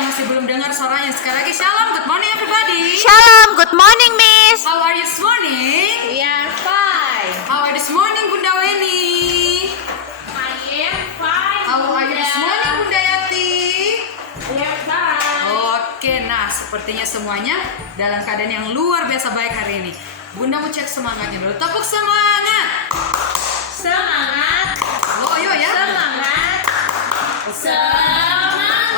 yang masih belum dengar suaranya, sekali lagi shalom, good morning everybody. Shalom, good morning, Miss. How are you this morning? We are fine. How are you this morning, Bunda Weni? I am fine. How are you this morning, Bunda Yati? I am fine. Oke, nah sepertinya semuanya dalam keadaan yang luar biasa baik hari ini. Bunda mau cek semangatnya dulu. Tepuk semangat. Semangat. Oh, yo ya. Semangat.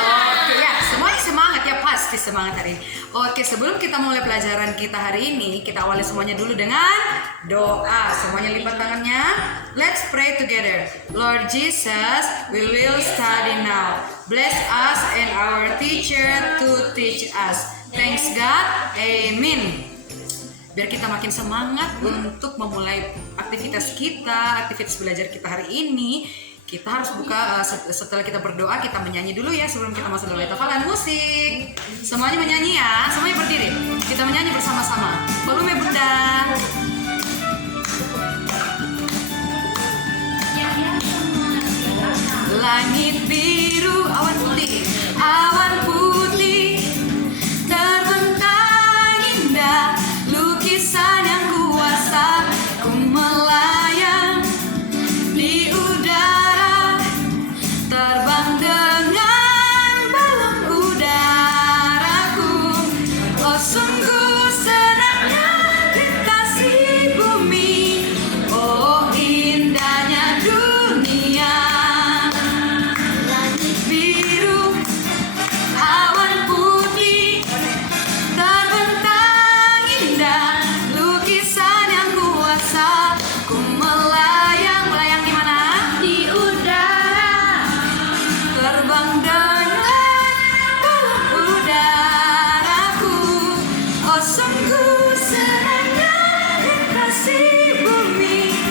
Oke ya, semuanya semangat ya, pasti semangat hari ini. Oke, sebelum kita mulai pelajaran kita hari ini, kita awali semuanya dulu dengan doa. Semuanya lipat tangannya. Let's pray together. Lord Jesus, we will study now. Bless us and our teacher to teach us. Thanks God. Amen. Biar kita makin semangat untuk memulai aktivitas kita, aktivitas belajar kita hari ini. Kita harus buka, setelah kita berdoa, kita menyanyi dulu ya sebelum kita masuk dalam hafalan musik. Semuanya menyanyi ya, semuanya berdiri. Kita menyanyi bersama-sama. Volume Bunda. Langit biru, awan putih, terbentang indah, lukisan yang kuasa, ku melayang di udara, terbang dengan balon udaraku. Oh sungguh senangnya dikasih bumi, oh indahnya dunia. Langit biru, awan putih, terbentang indah, lukisan yang kuasa, ku melayang. Melayang di mana? Di udara, terbang dengan balon udaraku. Oh sungguh senangnya dikasih bumi,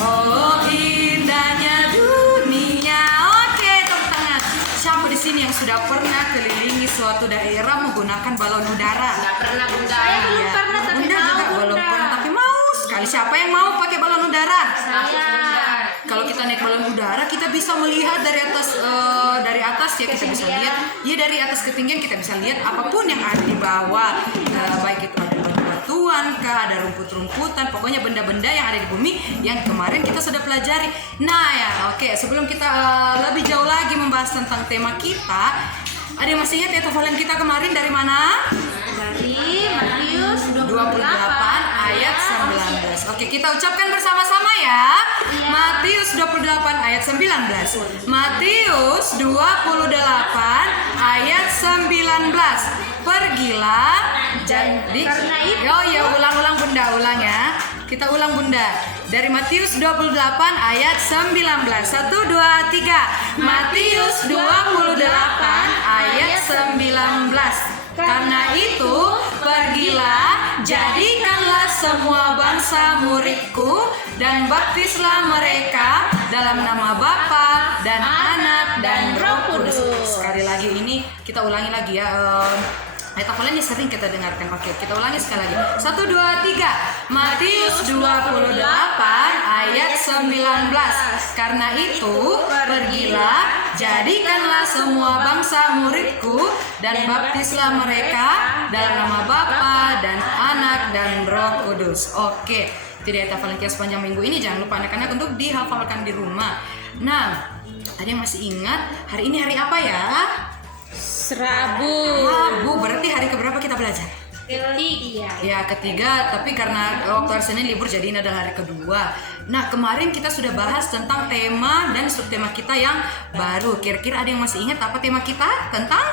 oh indahnya dunia. Oke, tepuk tangan. Siapa di sini yang sudah pernah kelilingi suatu daerah menggunakan balon udara? Nggak pernah, Bunda. Saya belum pernah, tapi Bunda mau, juga belum Bunda. pernah, tapi mau sekali. Siapa yang mau pakai balon udara? Saya. Kalau kita naik balon udara, kita bisa melihat dari atas, ya kita bisa lihat. Ya dari atas ketinggian kita bisa lihat apapun yang ada di bawah, baik itu ada batu-batuan, kah, ada rumput-rumputan, pokoknya benda-benda yang ada di bumi yang kemarin kita sudah pelajari. Nah ya, oke. Sebelum kita lebih jauh lagi membahas tentang tema kita, ada yang masih ingat ya hafalan kita kemarin dari mana? Dari Matius 28 ayat 19. Oke, kita ucapkan bersama-sama ya. Matius 28 ayat 19. Matius 28 ayat 19. Pergilah jadi. Karena itu. Oh ya, ulang-ulang Bunda, ulang ya. Kita ulang Bunda. Dari Matius 28 ayat 19. 1 2 3. Matius 28 ayat 19. Karena itu, pergilah, jadikanlah semua bangsa muridku, dan baptislah mereka dalam nama Bapa dan Anak dan Roh Kudus. Sekali lagi ini kita ulangi lagi ya. Ayat hafalannya sering kita dengarkan. Oke, kita ulangi sekali lagi. 1 2 3. Matius 28 ayat 19. Karena itu, pergilah, jadikanlah semua bangsa muridku, dan baptislah mereka dalam nama Bapa dan Anak dan Roh Kudus. Oke, tidak ada hafalan kita sepanjang minggu ini. Jangan lupa anak-anak untuk dihafalkan di rumah. Nah, ada yang masih ingat hari ini hari apa ya? Rabu, berarti hari keberapa kita belajar? Ketiga. Ya, ketiga, tapi karena waktu hari Senin libur jadi ini adalah hari kedua. Nah, kemarin kita sudah bahas tentang tema dan subtema kita yang baru. Kira-kira ada yang masih ingat apa tema kita? Tentang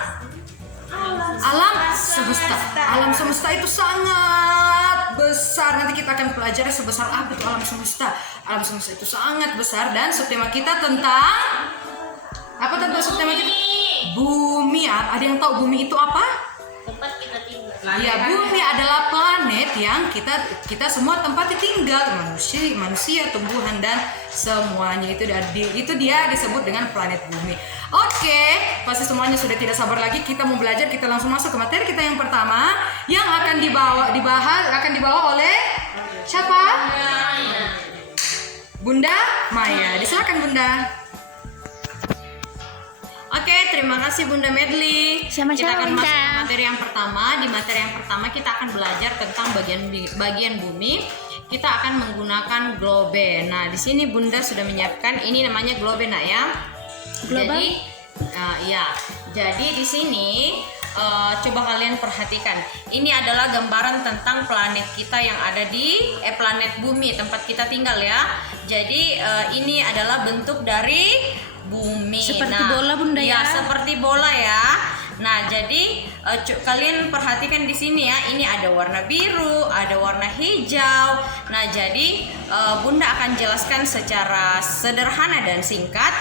alam semesta. Alam semesta itu sangat besar. Nanti kita akan pelajari sebesar apa itu alam semesta. Alam semesta itu sangat besar, dan subtema kita tentang apa? Tentang subtema kita? Bumi. Ada yang tahu bumi itu apa? Tempat kita tinggal. Ya, bumi adalah planet yang kita semua tempatnya tinggal, manusia, tumbuhan dan semuanya itu dia disebut dengan planet bumi. Oke, pasti semuanya sudah tidak sabar lagi. Kita mau belajar, kita langsung masuk ke materi kita yang pertama yang akan dibawa oleh siapa? Bunda Maya. Disilakan Bunda. Oke, terima kasih Bunda Medli. Sama-sama, Kita akan masuk Bunda. ke materi yang pertama. Di materi yang pertama kita akan belajar tentang bagian bumi. Kita akan menggunakan globe. Nah, di sini Bunda sudah menyiapkan ini namanya globe, nak ya. Global? Jadi, ya. Jadi di sini coba kalian perhatikan. Ini adalah gambaran tentang planet kita yang ada di planet bumi, tempat kita tinggal ya. Jadi ini adalah bentuk dari bumi. Seperti bola, Bunda, ya? Seperti bola ya. Nah, jadi kalian perhatikan di sini ya. Ini ada warna biru, ada warna hijau. Nah, jadi Bunda akan jelaskan secara sederhana dan singkat.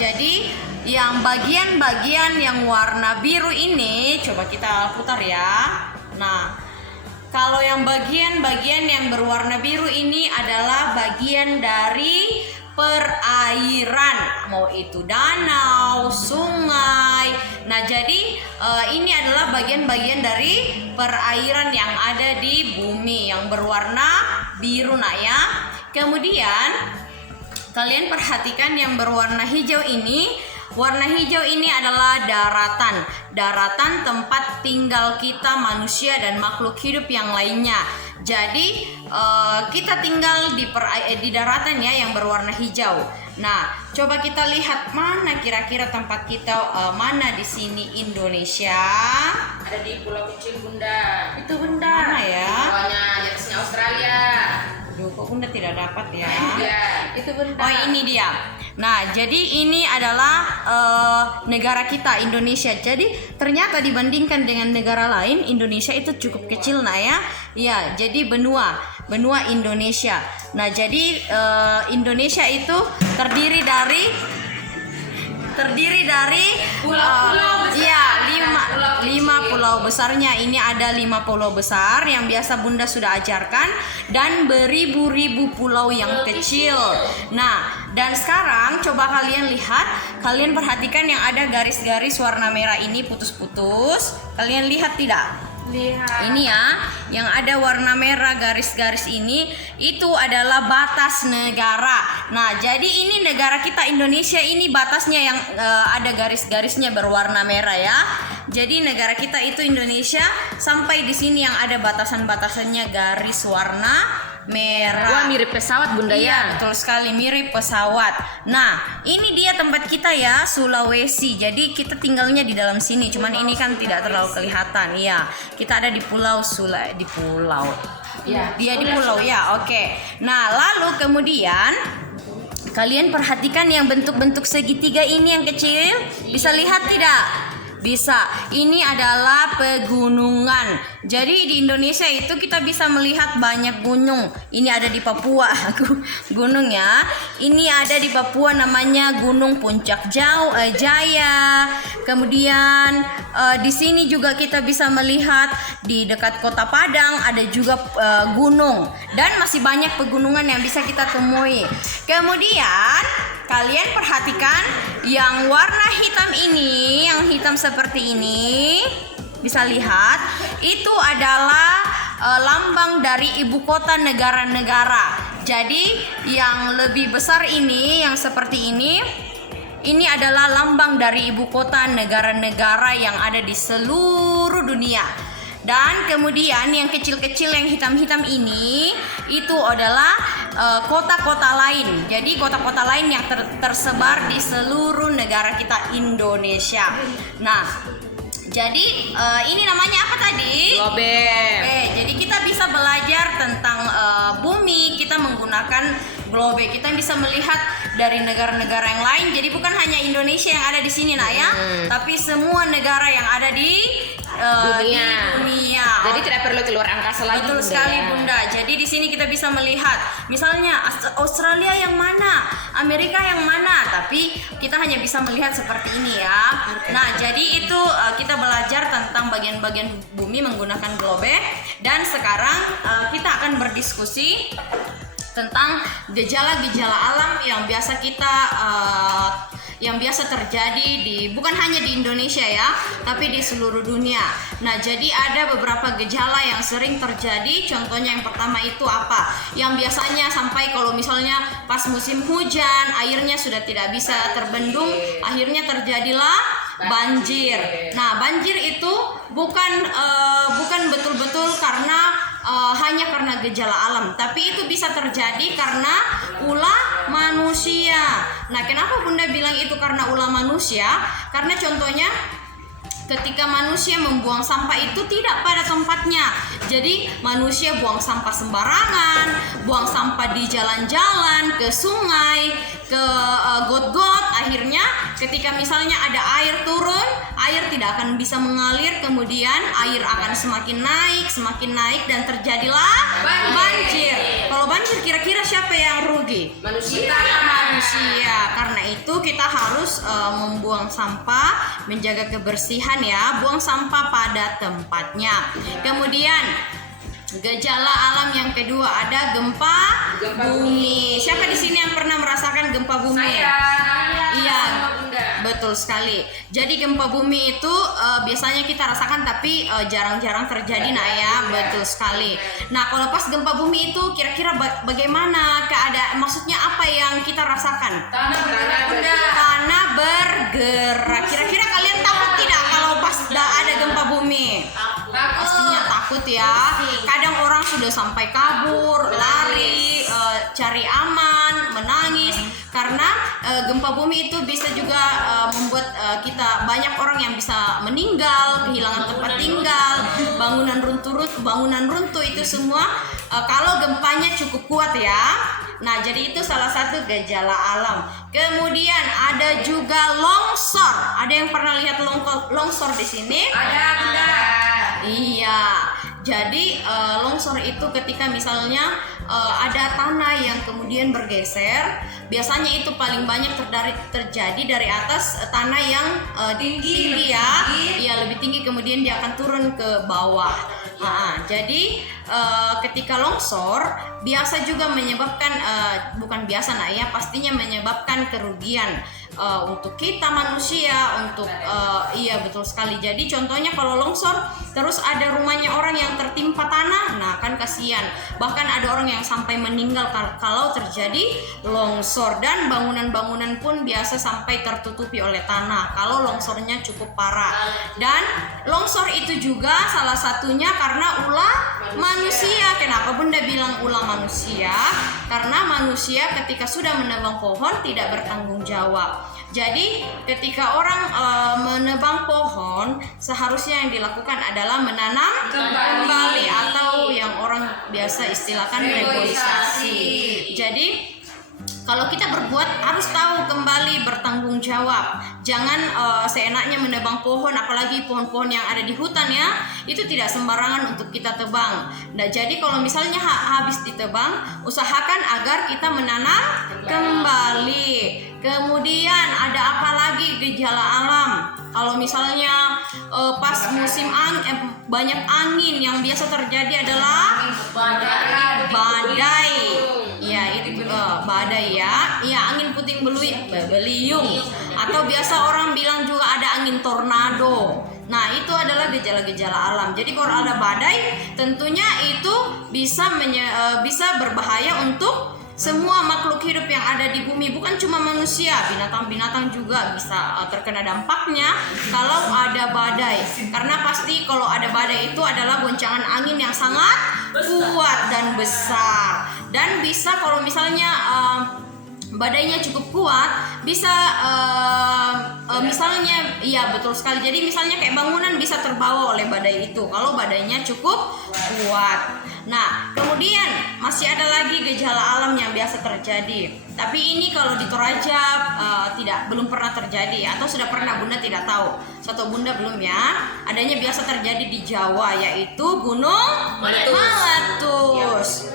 Jadi yang bagian-bagian yang warna biru ini coba kita putar ya. Nah, kalau yang bagian-bagian yang berwarna biru ini adalah bagian dari perairan, mau itu danau, sungai. Nah, jadi ini adalah bagian-bagian dari perairan yang ada di bumi yang berwarna biru, nak ya. Kemudian kalian perhatikan yang berwarna hijau ini. Warna hijau ini adalah daratan. Daratan tempat tinggal kita manusia dan makhluk hidup yang lainnya. Jadi kita tinggal di daratan ya yang berwarna hijau. Nah, coba kita lihat mana kira-kira tempat kita mana di sini Indonesia. Ada di pulau kecil Bunda. Itu Bunda. Mana ya? Pulaunya di atasnya Australia. Aduh, kok Bunda tidak dapat ya? Iya. Itu Bunda. Oh, ini dia. Nah, jadi ini adalah negara kita Indonesia. Jadi ternyata dibandingkan dengan negara lain, Indonesia itu cukup kecil, nah ya. Ya, jadi benua Indonesia. Nah, jadi Indonesia itu terdiri dari Pulau-pulau besar. iya, Pulau lima kecil. pulau besarnya. Ini ada 5 pulau besar yang biasa Bunda sudah ajarkan, dan beribu-ribu pulau yang kecil. Nah, dan sekarang coba kalian lihat, kalian perhatikan yang ada garis-garis warna merah ini putus-putus. Kalian lihat tidak? Lihat. Ini ya, yang ada warna merah garis-garis ini itu adalah batas negara. Nah, jadi ini negara kita Indonesia ini batasnya yang ada garis-garisnya berwarna merah ya. Jadi negara kita itu Indonesia sampai di sini yang ada batasan-batasannya garis warna merah. Wah, mirip pesawat Bunda Iya, ya. betul sekali, mirip pesawat. Nah, ini dia tempat kita ya, Sulawesi. Jadi kita tinggalnya di dalam sini, cuman ini kan tidak terlalu kelihatan. Iya, kita ada di pulau di pulau. Iya. Dia di pulau ya, oke. Nah, lalu kemudian kalian perhatikan yang bentuk-bentuk segitiga ini yang kecil. Bisa lihat tidak? Bisa. Ini adalah pegunungan. Jadi di Indonesia itu kita bisa melihat banyak gunung. Ini ada di Papua, gunung ya. Ini ada di Papua namanya Gunung Puncak Jaya. Kemudian di sini juga kita bisa melihat di dekat Kota Padang ada juga gunung, dan masih banyak pegunungan yang bisa kita temui. Kemudian kalian perhatikan yang warna hitam ini, yang hitam seperti ini, bisa lihat itu adalah lambang dari ibu kota negara-negara. Jadi yang lebih besar ini, yang seperti ini adalah lambang dari ibu kota negara-negara yang ada di seluruh dunia. Dan kemudian yang kecil-kecil yang hitam-hitam ini itu adalah kota-kota lain. Jadi kota-kota lain yang tersebar di seluruh negara kita Indonesia. Nah, jadi ini namanya apa tadi? Globe. Oke, jadi kita bisa belajar tentang bumi, kita menggunakan globe. Kita bisa melihat dari negara-negara yang lain. Jadi bukan hanya Indonesia yang ada di sini, nak ya, tapi semua negara yang ada di Dunia. dunia. Jadi tidak perlu keluar angkasa lagi. Betul Bunda, sekali ya. Bunda. Jadi di sini kita bisa melihat, misalnya Australia yang mana, Amerika yang mana, tapi kita hanya bisa melihat seperti ini ya. Nah, jadi itu kita belajar tentang bagian-bagian bumi menggunakan globe, dan sekarang kita akan berdiskusi tentang gejala-gejala alam yang biasa kita yang biasa terjadi bukan hanya di Indonesia ya, tapi di seluruh dunia. Nah, jadi ada beberapa gejala yang sering terjadi. Contohnya yang pertama itu apa? Yang biasanya sampai kalau misalnya pas musim hujan, airnya sudah tidak bisa terbendung, akhirnya terjadilah banjir. Nah, banjir itu bukan betul-betul karena hanya karena gejala alam, tapi itu bisa terjadi karena ulah manusia. Nah, kenapa Bunda bilang itu karena ulah manusia? Karena contohnya ketika manusia membuang sampah itu tidak pada tempatnya. Jadi manusia buang sampah sembarangan, buang sampah di jalan-jalan, ke sungai, ke got-got. Akhirnya ketika misalnya ada air turun, air tidak akan bisa mengalir, kemudian air akan semakin naik dan terjadilah banjir. Kalau banjir kira-kira siapa yang rugi? Manusia. Karena itu kita harus membuang sampah, menjaga kebersihan ya, buang sampah pada tempatnya. Kemudian gejala alam yang kedua ada gempa bumi. Siapa di sini yang pernah merasakan gempa bumi? Iya, betul sekali. Jadi gempa bumi itu biasanya kita rasakan, tapi jarang-jarang terjadi, nak ya. Betul sekali. Nah, kalau pas gempa bumi itu kira-kira bagaimana keadaan? Maksudnya apa yang kita rasakan? Tanah bergerak. Kira-kira kalian takut tidak kalau pas ada gempa bumi? Pastinya takut ya. Kadang orang sudah sampai kabur, lari, cari aman, menangis karena gempa bumi itu bisa juga membuat kita banyak orang yang bisa meninggal, kehilangan tempat tinggal, bangunan runtuh itu semua kalau gempanya cukup kuat ya. Nah, jadi itu salah satu gejala alam. Kemudian ada juga longsor. Ada yang pernah lihat longsor di sini? Ada, Bunda. Iya. Jadi longsor itu ketika misalnya ada tanah yang kemudian bergeser, biasanya itu paling banyak terjadi dari atas tanah yang tinggi ya. Iya, lebih tinggi, kemudian dia akan turun ke bawah. Jadi ketika longsor biasa juga menyebabkan bukan biasa nak ya, pastinya menyebabkan kerugian untuk kita manusia, untuk iya betul sekali. Jadi contohnya kalau longsor terus ada rumahnya orang yang tertimpa tanah, nah kan kasihan. Bahkan ada orang yang sampai meninggal kalau terjadi longsor, dan bangunan-bangunan pun biasa sampai tertutupi oleh tanah kalau longsornya cukup parah. Dan longsor itu juga salah satunya karena ulah manusia. Kenapa Bunda bilang ulah manusia? Karena manusia ketika sudah menebang pohon tidak bertanggung jawab. Jadi ketika orang menebang pohon, seharusnya yang dilakukan adalah menanam kembali atau yang orang biasa istilahkan reboisasi. Jadi kalau kita berbuat harus tahu kembali bertanggung jawab. Jangan seenaknya menebang pohon, apalagi pohon-pohon yang ada di hutan ya. Itu tidak sembarangan untuk kita tebang. Nah, jadi kalau misalnya habis ditebang, usahakan agar kita menanam kembali. Kemudian ada apa lagi gejala alam? Kalau misalnya pas musim banyak angin, yang biasa terjadi adalah badai. Ya, itu badai ya. Iya, angin puting beliung. Atau biasa orang bilang juga ada angin tornado. Nah, itu adalah gejala-gejala alam. Jadi kalau ada badai, tentunya itu bisa berbahaya untuk semua makhluk hidup yang ada di bumi, bukan cuma manusia, binatang-binatang juga bisa terkena dampaknya kalau ada badai. Karena pasti kalau ada badai itu adalah goncangan angin yang sangat kuat dan besar. Dan bisa kalau misalnya badainya cukup kuat, bisa misalnya, iya betul sekali. Jadi misalnya kayak bangunan bisa terbawa oleh badai itu kalau badainya cukup kuat. Nah, kemudian masih ada lagi gejala alam yang biasa terjadi. Tapi ini kalau di Toraja belum pernah terjadi, atau sudah pernah Bunda tidak tahu. Satu Bunda belum ya. Adanya biasa terjadi di Jawa, yaitu Gunung Meletus.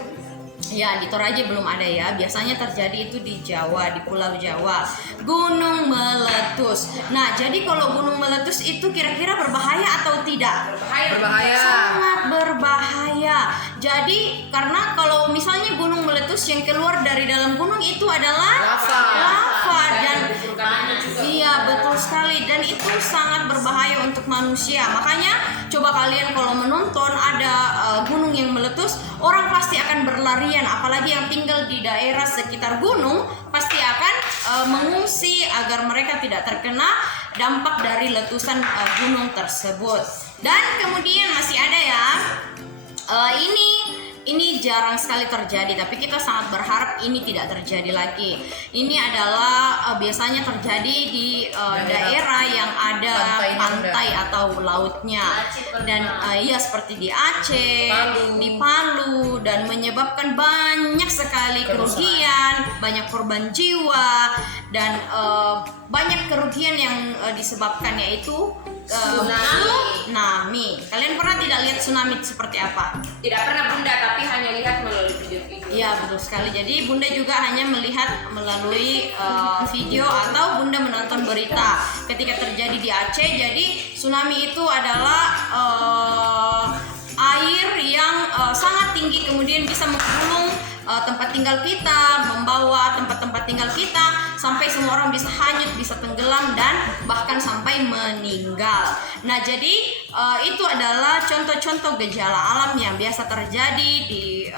Ya, di Toraja belum ada ya. Biasanya terjadi itu di Jawa, di Pulau Jawa. Gunung meletus. Nah, jadi kalau gunung meletus itu kira-kira berbahaya atau tidak? Berbahaya. Sangat berbahaya. Jadi, karena kalau misalnya gunung meletus yang keluar dari dalam gunung itu adalah lava. lava dan iya betul sekali, dan itu sangat berbahaya untuk manusia. Makanya coba kalian kalau menonton ada gunung yang meletus, orang pasti akan berlarian, apalagi yang tinggal di daerah sekitar gunung pasti akan mengungsi agar mereka tidak terkena dampak dari letusan gunung tersebut. Dan kemudian masih ada ya, ini jarang sekali terjadi, tapi kita sangat berharap ini tidak terjadi lagi. Ini adalah biasanya terjadi di daerah yang ada pantai atau lautnya, dan ya seperti di Aceh, di Palu, dan menyebabkan banyak sekali kerugian, banyak korban jiwa, dan banyak kerugian yang disebabkan, yaitu tsunami. Kalian pernah tidak lihat tsunami seperti apa? Tidak pernah Bunda, tapi hanya lihat melalui video-video. Iya betul sekali. Jadi Bunda juga hanya melihat melalui video, atau Bunda menonton berita ketika terjadi di Aceh. Jadi tsunami itu adalah air yang sangat tinggi, kemudian bisa menggulung tempat tinggal kita, membawa tempat-tempat tinggal kita sampai semua orang bisa hanyut, bisa tenggelam, dan bahkan sampai meninggal. Nah, jadi itu adalah contoh-contoh gejala alam yang biasa terjadi di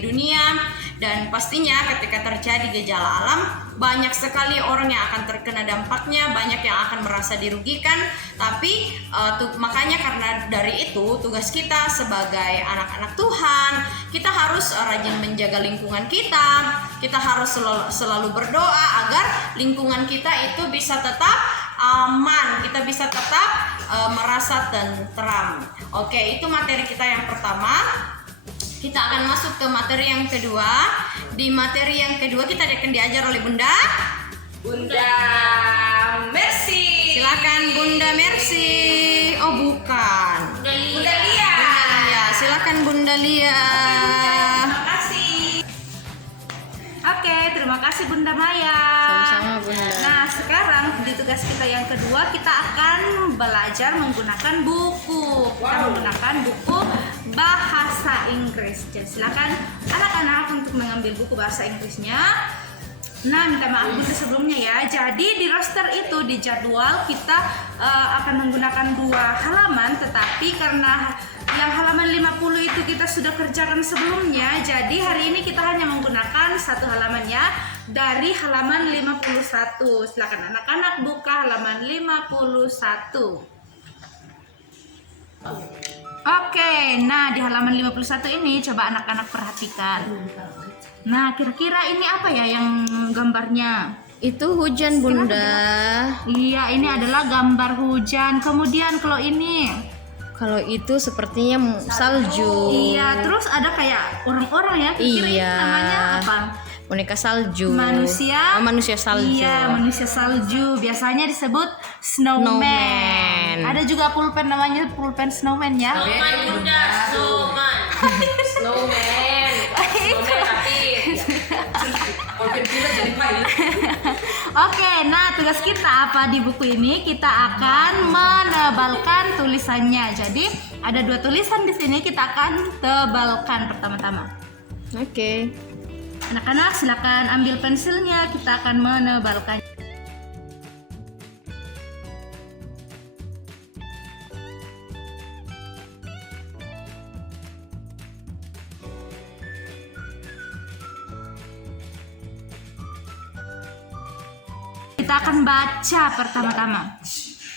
dunia, dan pastinya ketika terjadi gejala alam banyak sekali orang yang akan terkena dampaknya, banyak yang akan merasa dirugikan. Tapi makanya karena dari itu tugas kita sebagai anak-anak Tuhan, kita harus rajin menjaga lingkungan kita. Kita harus selalu berdoa agar lingkungan kita itu bisa tetap aman, kita bisa tetap merasa tentram. Oke, itu materi kita yang pertama. Kita akan masuk ke materi yang kedua. Di materi yang kedua kita akan diajar oleh Bunda Mercy. Silakan Bunda Mercy. Oh bukan. Bunda Lia. Silakan Bunda Lia. Terima kasih. Oke, terima kasih Bunda Maya. Sama-sama Bunda. Nah, sekarang di tugas kita yang kedua kita akan belajar menggunakan buku. Kita menggunakan buku bahasa Inggris. Jadi silakan anak-anak untuk mengambil buku bahasa Inggrisnya. Nah, minta maaf Bunda sebelumnya ya. Jadi di roster itu, di jadwal kita akan menggunakan 2 halaman, tetapi karena yang halaman 50 itu kita sudah kerjakan sebelumnya, jadi hari ini kita hanya menggunakan 1 halamannya dari halaman 51. Silakan anak-anak buka halaman 51. Oke, nah di halaman 51 ini coba anak-anak perhatikan. Nah, kira-kira ini apa ya yang gambarnya? Itu hujan Bunda. Iya, ini adalah gambar hujan. Kemudian kalau ini, Kalau itu sepertinya salju. iya, terus ada kayak orang-orang ya. Kira-kira ini Iya. namanya apa? Boneka salju. Manusia. Manusia salju. Iya, manusia salju. Biasanya disebut snowman. Snowman. Ada juga pulpen namanya pulpen snowman ya. Bunda, snowman. Snowman. Snowman tapi Organ kita jadi pilot. Oke, nah tugas kita apa di buku ini? Kita akan menebalkan tulisannya. Jadi ada 2 tulisan di sini, kita akan tebalkan pertama-tama. Oke. Anak-anak silakan ambil pensilnya, kita akan menebalkan. Kita akan baca pertama-tama.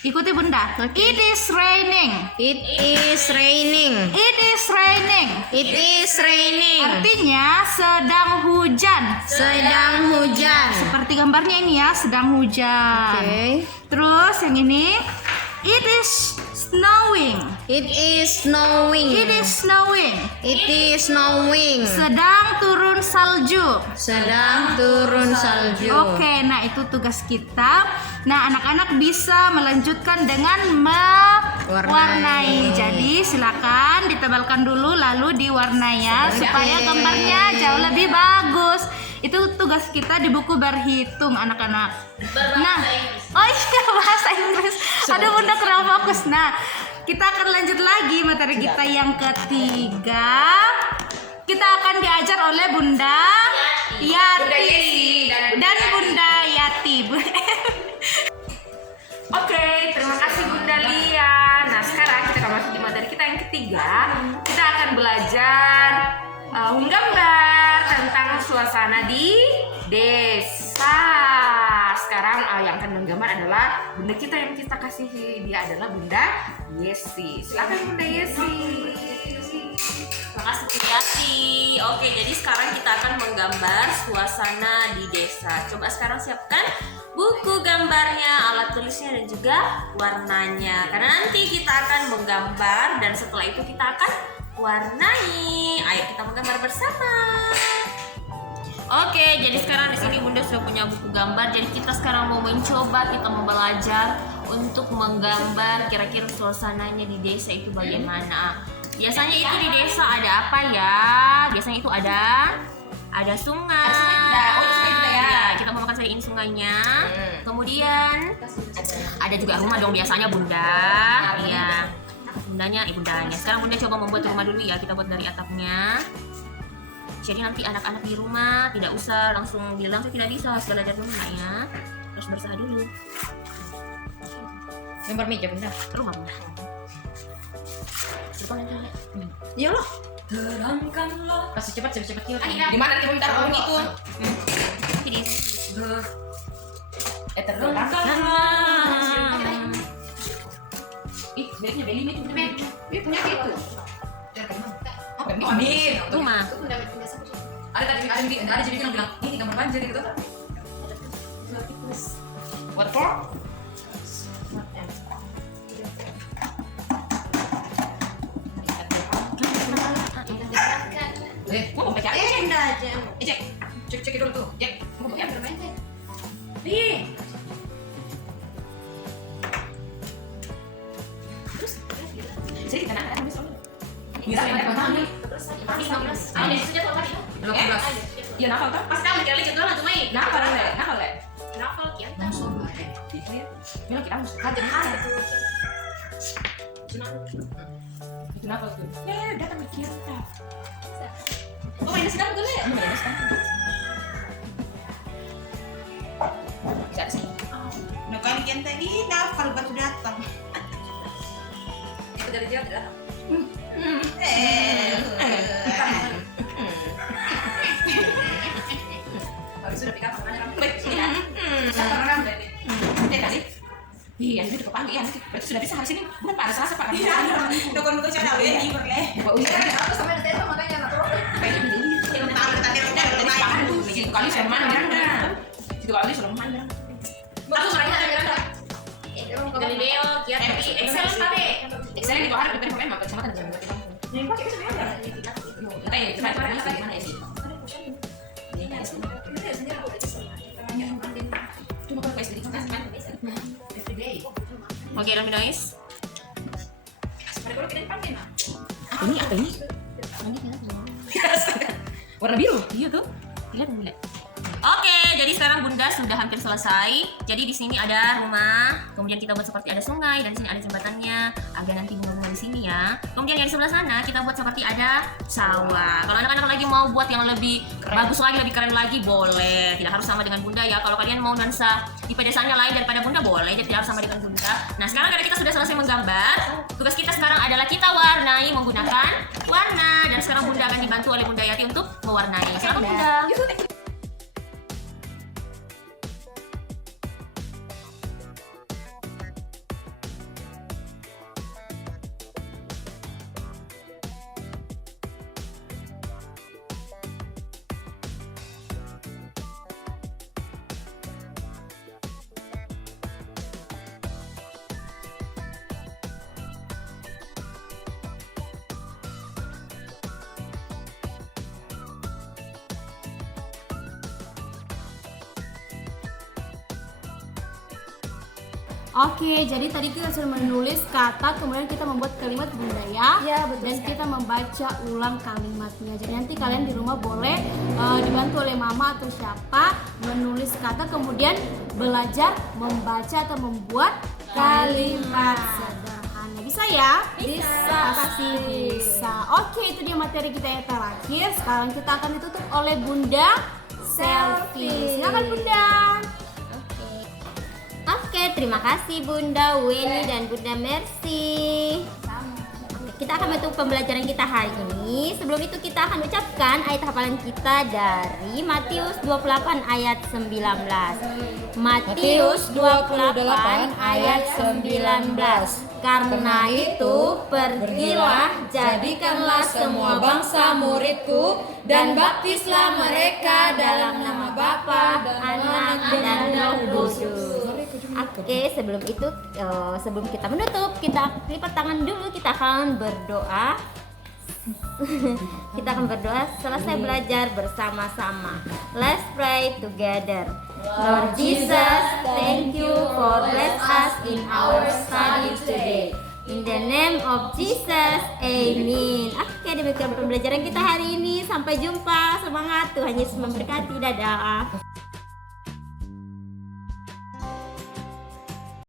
Ikuti Bunda. It is raining. It is raining. It is raining. It is raining. Artinya sedang hujan. Sedang hujan. Seperti gambarnya ini ya, sedang hujan. Oke. Terus yang ini, it is snowing. It is snowing. It is snowing. It is snowing. Sedang turun salju. Sedang turun salju. Oke, nah itu tugas kita. Nah, anak-anak bisa melanjutkan dengan mewarnai. Jadi silakan ditebalkan dulu lalu diwarnai ya, supaya gambarnya jauh lebih bagus. Itu tugas kita di buku berhitung anak-anak. Nah, oh iya bahasa Inggris. Aduh Bunda kurang fokus. Nah, kita akan lanjut lagi materi kita yang ketiga. kita akan diajar oleh Bunda Yati Bunda Yesi dan Bunda Yati. Oke, terima kasih Bunda Lia. Nah, sekarang kita akan masuk di materi kita yang ketiga. Kita akan belajar menggambar tentang suasana di desa. Sekarang yang akan menggambar adalah bunda kita yang kita kasihi. Dia adalah Bunda Yesi. Silakan Bunda Yesi. Terima kasih Bu Yati. Oke, jadi sekarang kita akan menggambar suasana di desa. Coba sekarang siapkan buku gambarnya, alat tulisnya dan juga warnanya. Karena nanti kita akan menggambar dan setelah itu kita akan warnai. Ayo kita menggambar bersama. Oke, jadi sekarang di sini Bunda sudah punya buku gambar. Jadi kita sekarang mau mencoba, kita mau belajar untuk menggambar kira-kira suasananya di desa itu bagaimana. Biasanya itu di desa ada apa ya? Biasanya itu ada sungai. Ya, kita mau makan saja ini sungainya. Kemudian ada juga rumah dong biasanya Bunda. Iya. Bundanya. Sekarang Bunda coba membuat rumah dulu ya. Kita buat dari atapnya. Jadi nanti anak-anak di rumah tidak usah langsung bilang saya tidak bisa, harus belajar dulu ya. Harus berusaha dulu. Gambar meja Bunda. Rumah Bunda. Iya loh. Terangkanlah. Pasti cepat. Di mana kita minta pohon itu? Jadi Terangkanlah. Ih, miliknya Beli itu. Punya gitu. Apa ini? Amin. rumah. Ada jadi bilang ini gambar banjir gitu. What for? Mau baca apa? Cek dulu tuh. Cek. Mau baca apa? Nih. Jadi kita nak ada soal. Bisa ada apa nih? Ada sudah tuh tadi. 12. Iya, nafal tuh. Pas kamu kali jadwal tuh main. Nafal le. Novel kian. Langsung. Itu ya. Bilang kita harus ada itu nafal tuh. Ya, datang ke kita. Oh, main sekarang dulu ya. Bisa sih. Nah kalian tadi nafal baru datang. Itu dari jalan datang. Kalau sudah pikir apa namanya? Klik ya. Siapa orang berarti? Dia kasih. Iya, ini udah kepanggil ya. Berarti sudah bisa hari ini. Bukan Pak, ada Selasa Pak. Nukun cara ya di berleh. Aku sampai nanti itu makanya enggak terus. Pengen beli. Itu kali saya mana? Itu kali sudah mana? Baru suaranya ada berapa? Galileo, kian tapi Excel tadi. Excel itu hari kita pakai maka kecamatan jam berapa? Yang pakai itu sebenarnya ada. Itu mana sih? Cuma kalau guys sedikit kan Oke, Rami Noise. Apa ini? Warna biru. Iya tuh. Lihat. Oke, jadi sekarang Bunda sudah hampir selesai. Jadi di sini ada rumah, kemudian kita buat seperti ada sungai dan di sini ada jembatannya, agar nanti bunga-bunga di sini ya. Kemudian yang di sebelah sana kita buat seperti ada sawah. Kalau anak-anak lagi mau buat yang lebih bagus lagi, lebih keren lagi, boleh. Tidak harus sama dengan Bunda ya. Kalau kalian mau dansa di pedesaan lain daripada Bunda, boleh. Jadi tidak harus sama dengan Bunda. Nah, sekarang karena kita sudah selesai menggambar, tugas kita sekarang adalah kita warnai menggunakan warna. Dan sekarang Bunda akan dibantu oleh Bunda Yati untuk mewarnai. Silakan Bunda. Oke, jadi tadi kita sudah menulis kata, kemudian kita membuat kalimat Bunda ya. Iya, betul Dan sekali. kita membaca ulang kalimatnya. Jadi nanti kalian di rumah boleh dibantu oleh mama atau siapa menulis kata, kemudian belajar membaca atau membuat kalimat sederhana. Bisa ya? Bisa, pasti bisa. Oke, itu dia materi kita yang terakhir. Sekarang kita akan ditutup oleh Bunda Selfie. Silakan Bunda. Oke, terima kasih Bunda Weni dan Bunda Mercy. Kita akan menutup pembelajaran kita hari ini. Sebelum itu kita akan ucapkan ayat hafalan kita dari Matius 28 ayat 19. Matius 28 ayat 19. Karena itu pergilah, jadikanlah semua bangsa muridku dan baptislah mereka dalam nama Bapa, Anak dan Roh Kudus. Oke, sebelum itu, sebelum kita menutup, kita lipat tangan dulu, kita akan berdoa. Kita akan berdoa selesai belajar bersama-sama. Let's pray together. Lord Jesus, thank you for bless us in our study today. In the name of Jesus, amen. Oke, demikian pembelajaran kita hari ini. Sampai jumpa. Semangat, Tuhan Yesus memberkati. Dadah.